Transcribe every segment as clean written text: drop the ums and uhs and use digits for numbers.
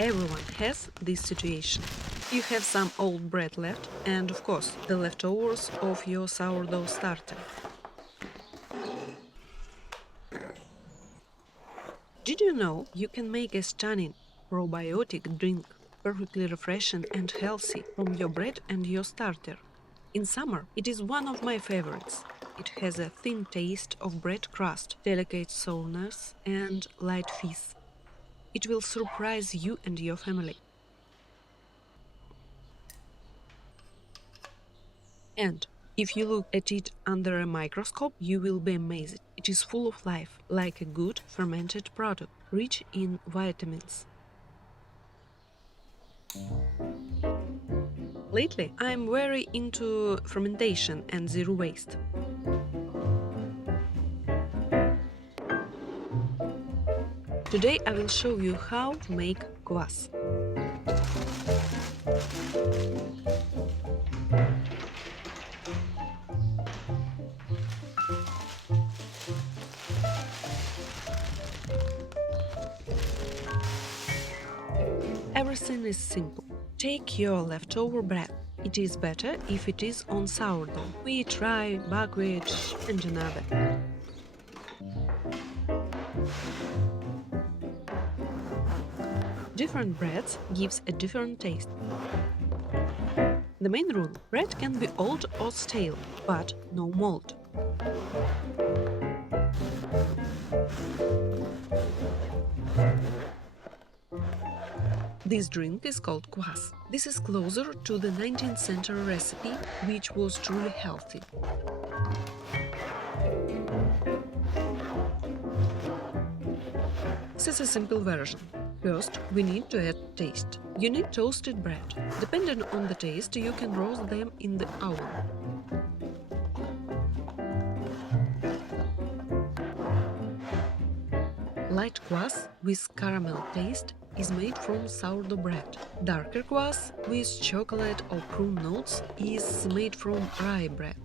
Everyone has this situation. You have some old bread left and, of course, the leftovers of your sourdough starter. Did you know you can make a stunning probiotic drink, perfectly refreshing and healthy, from your bread and your starter? In summer, it is one of my favorites. It has a thin taste of bread crust, delicate sourness, and light fizz. It will surprise you and your family. And if you look at it under a microscope, you will be amazed. It is full of life, like a good fermented product, rich in vitamins. Lately, I'm very into fermentation and zero waste. Today I will show you how to make kvass. Everything is simple. Take your leftover bread. It is better if it is on sourdough, wheat, rye, buckwheat, and another. Different breads gives a different taste. The main rule: bread can be old or stale, but no mold. This drink is called kvass. This is closer to the 19th century recipe, which was truly healthy. This is a simple version. First, we need to add taste. You need toasted bread. Depending on the taste, you can roast them in the oven. Light kvass with caramel taste is made from sourdough bread. Darker kvass with chocolate or prune notes is made from rye bread.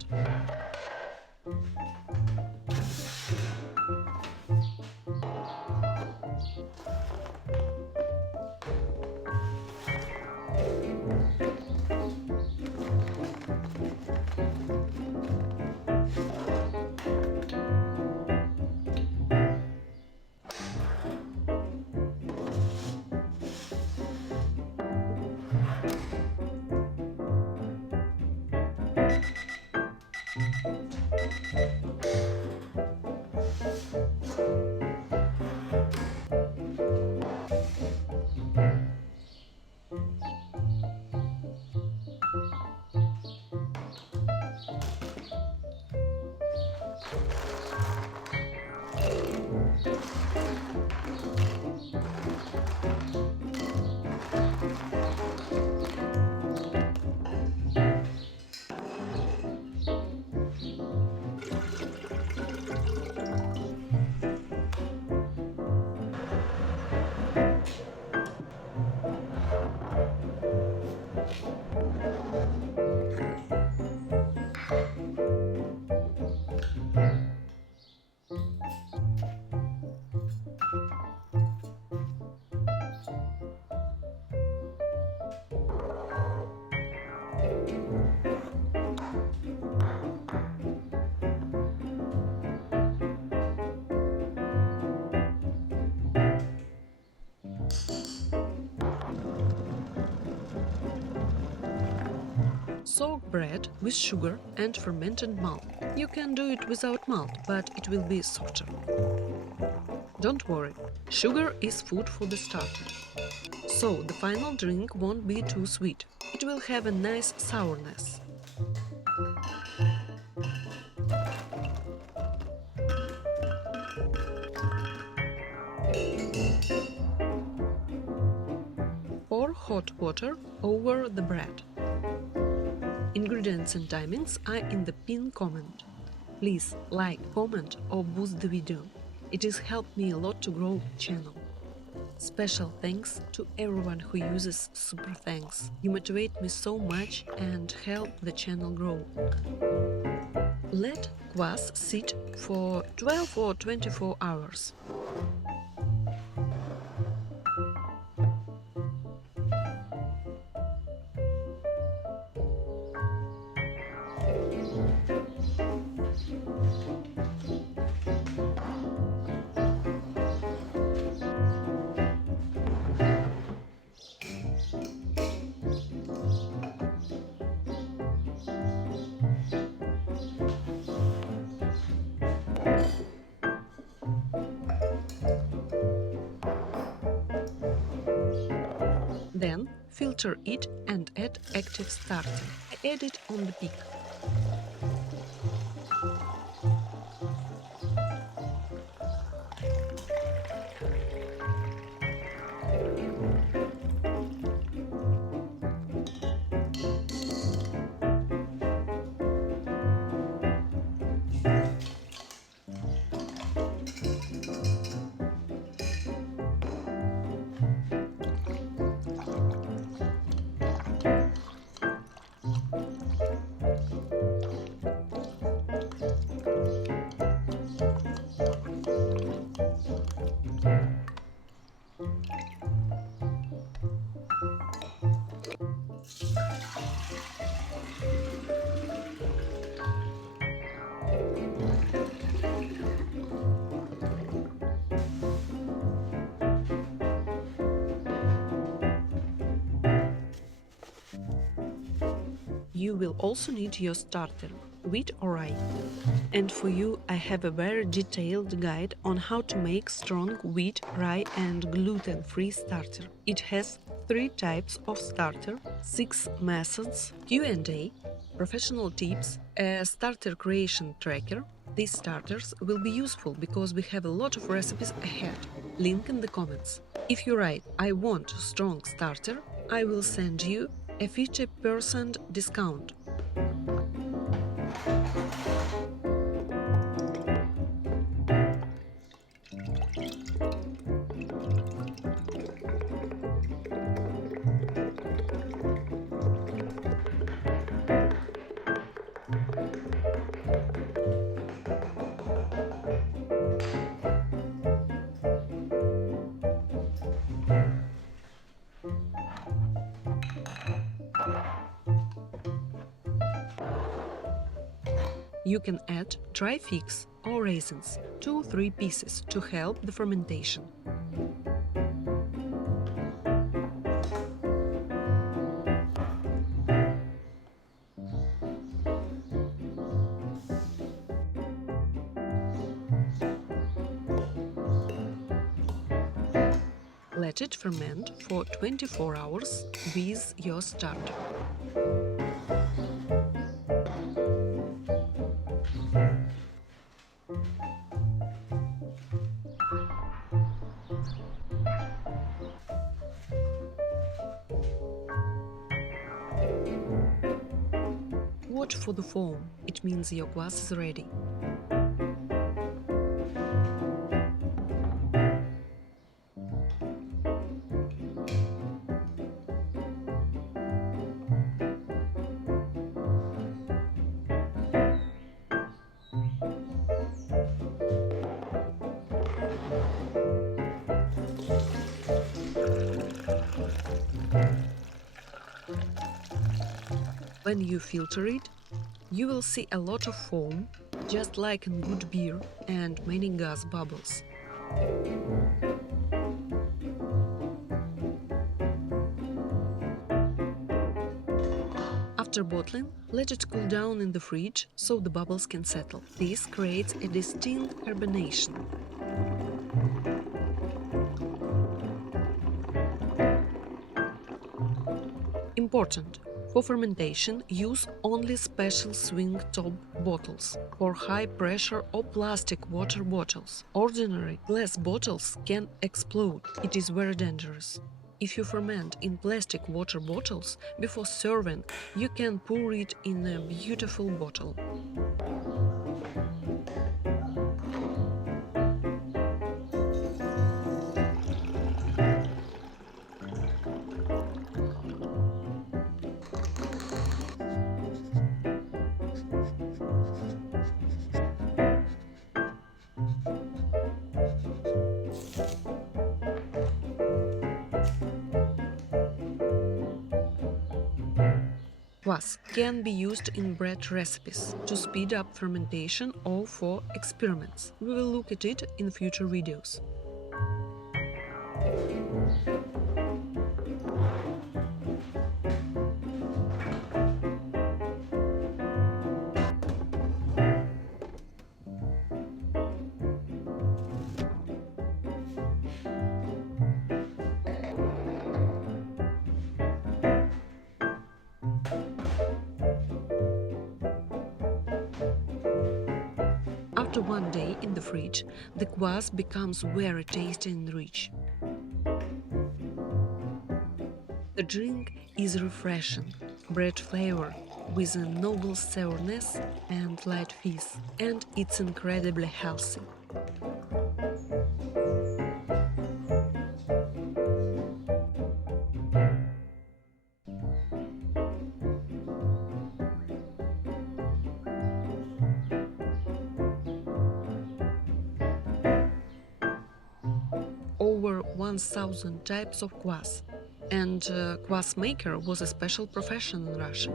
Soak bread with sugar and fermented malt. You can do it without malt, but it will be softer. Don't worry, sugar is food for the starter. So the final drink won't be too sweet. It will have a nice sourness. Pour hot water over the bread. Ingredients and timings are in the pinned comment. Please like, comment or boost the video. It has helped me a lot to grow the channel. Special thanks to everyone who uses super thanks. You motivate me so much and help the channel grow. Let kvass sit for 12 or 24 hours. Then filter it and add active starter. I add it on the peak. You will also need your starter, wheat or rye. And for you, I have a very detailed guide on how to make strong wheat, rye and gluten-free starter. It has 3 types of starter, 6 methods, Q&A, professional tips, a starter creation tracker. These starters will be useful because we have a lot of recipes ahead. Link in the comments. If you write "I want strong starter", I will send you a 50% discount. You can add dry figs or raisins, 2 or 3 pieces, to help the fermentation. Let it ferment for 24 hours with your starter. Watch for the foam, it means your kvass is ready. When you filter it, you will see a lot of foam, just like in good beer, and many gas bubbles. After bottling, let it cool down in the fridge so the bubbles can settle. This creates a distinct carbonation. Important: for fermentation, use only special swing top bottles for high pressure or plastic water bottles. Ordinary glass bottles can explode. It is very dangerous. If you ferment in plastic water bottles, before serving, you can pour it in a beautiful bottle. Kvass can be used in bread recipes to speed up fermentation or for experiments. We will look at it in future videos. After one day in the fridge, the kvass becomes very tasty and rich. The drink is refreshing, bread flavor with a noble sourness and light fizz, and it's incredibly healthy. Over 1,000 types of kvass, and kvass maker was a special profession in Russia.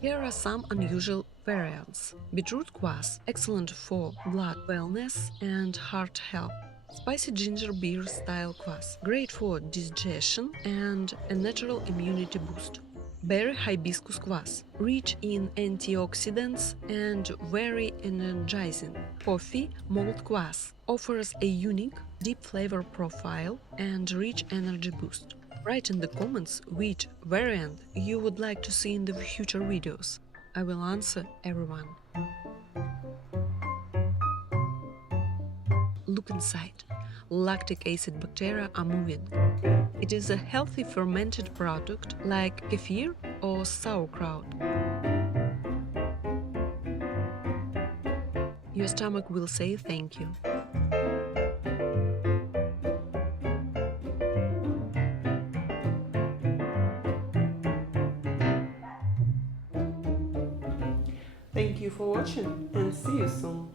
Here are some unusual variants. Beetroot kvass, excellent for blood wellness and heart health. Spicy ginger beer style kvass, great for digestion and a natural immunity boost. Berry hibiscus kvass, rich in antioxidants and very energizing. Coffee malt kvass offers a unique, deep flavor profile and rich energy boost. Write in the comments which variant you would like to see in the future videos. I will answer everyone. Look inside. Lactic acid bacteria are moving. It is a healthy fermented product like kefir or sauerkraut. Your stomach will say thank you. Thank you for watching and see you soon.